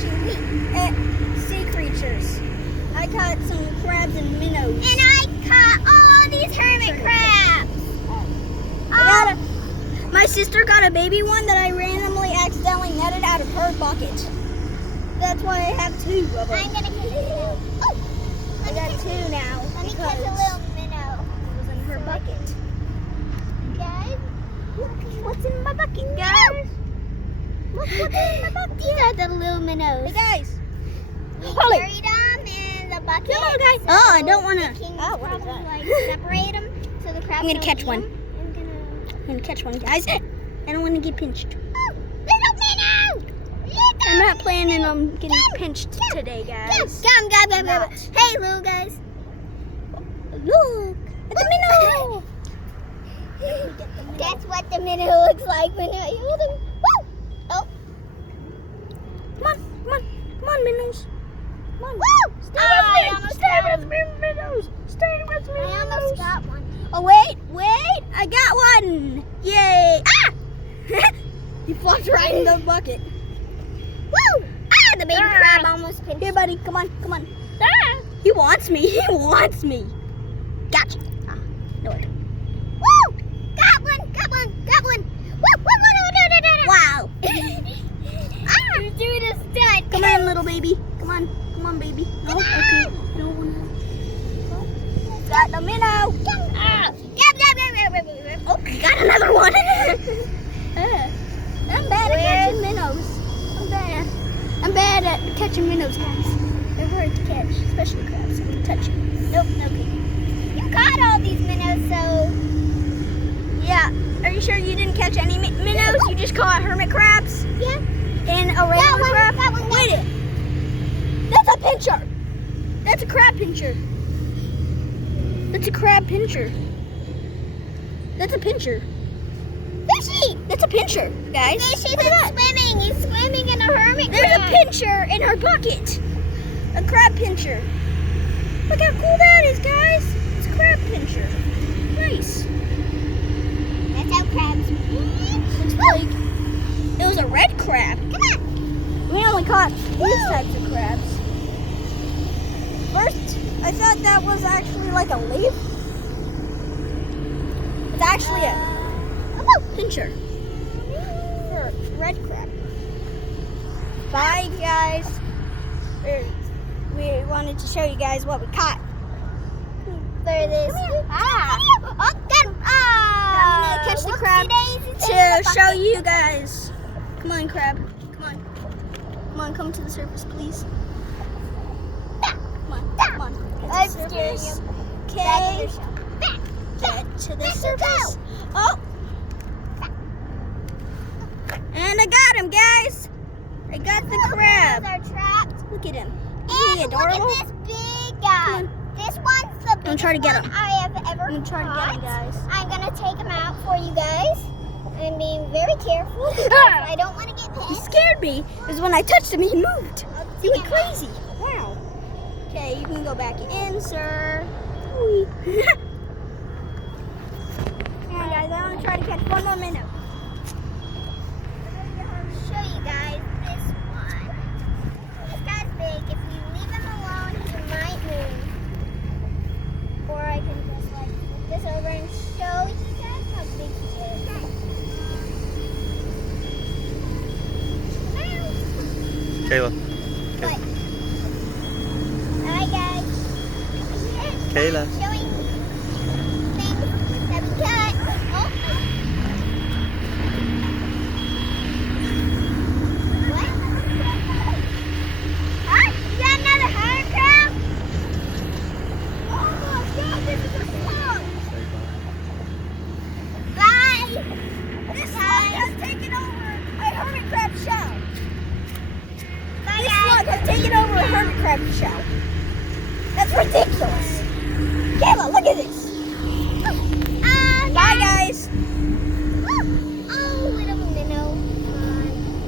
catching sea creatures. I caught some crabs and minnows. And I caught all these hermit crabs. My sister got a baby one that I randomly accidentally netted out of her bucket. That's why I have 2 of them. I'm gonna catch a minnow. Oh, I got 2 now. Let me because catch a little minnow. it was in her bucket. Guys, Look what's in my bucket, guys. Look what's in my bucket. these are the little minnows. Hey guys. We Holly. carried them in the bucket. Come on, guys. so Oh, I don't want to. the king Oh, what is probably, that? like, separate them so the crabs I'm gonna don't catch eat one. 'em. I'm gonna catch one, guys. I don't want to get pinched. Oh, little minnow! I'm not planning on getting pinched today, guys. Come. Not. Hey, little guys. Look at the minnow. That's what the minnow looks like when I hold him. Woo! Oh, Come on, minnows. Come on. woo! Stay I with almost me, got him. minnows. Stay with me, I almost minnows. got one. Oh wait, I got one. Yay! Ah! He flopped right in the bucket. Woo! Ah, the baby crab almost pinched. Here, buddy, come on. Ah. He wants me. Gotcha. No way. Woo! Got one. Woo! Wow. Ah, he's doing a stunt. Come on, little baby. Come on, baby. No, Come okay. on. No one. Got the minnow. Ah. Oh, got another one. I'm bad at catching minnows. I'm bad at catching minnows, guys. They're hard to catch, especially crabs. I can touch them. Nope, no good. You caught all these minnows, so Yeah. Are you sure you didn't catch any minnows? You just caught hermit crabs yeah. and a regular one, crab? that one, Wait it. That's a pincher. That's a crab pincher. That's a crab pincher. That's a pincher. Fishy! That's a pincher, guys. Fishy Look at that. swimming. He's swimming in a hermit There's a crab. pincher in her bucket. A crab pincher. Look how cool that is, guys. It's a crab pincher. Nice. That's how crabs Looks like it was a red crab. Come on. We only caught these types of crabs. First, I thought that was actually like a leaf. It's actually a pincher for red crab. Bye, guys. We wanted to show you guys what we caught. For this. Ah. Oh, got him. Now Ah. you need to catch the crab to show you guys. Come on, crab. Come on, come to the surface, please. Come on. Get I'm to the scaring surface. you. Okay. Get to the surface. Oh. And I got him, guys. I got the crab. Are trapped. Look at him. Isn't he And look adorable? at this big guy. Come This one's the biggest try to get one him. I have ever I'm gonna try to get him, caught. guys. I'm gonna take him out for you guys. I'm being very careful because Ah! I don't want to get He pinched. scared me. Because when I touched him, he moved. He went Take him out. crazy. Wow. Okay, you can go back in, sir. Come on, guys. I want to try to catch one more minnow. Show you guys this one. This guy's big. If you leave him alone, he might move. Or I can just like flip this over and show you guys how big he is. Kayla. What? Hi guys. Kayla. Showing things that we got. Oh. What? Huh? You got another hermit crab? Oh my god, this is a slug. Bye. This slug has taken over a hermit crab shell. Bye This guys. slug has taken over a hermit crab shell. That's ridiculous. Kayla, look at this.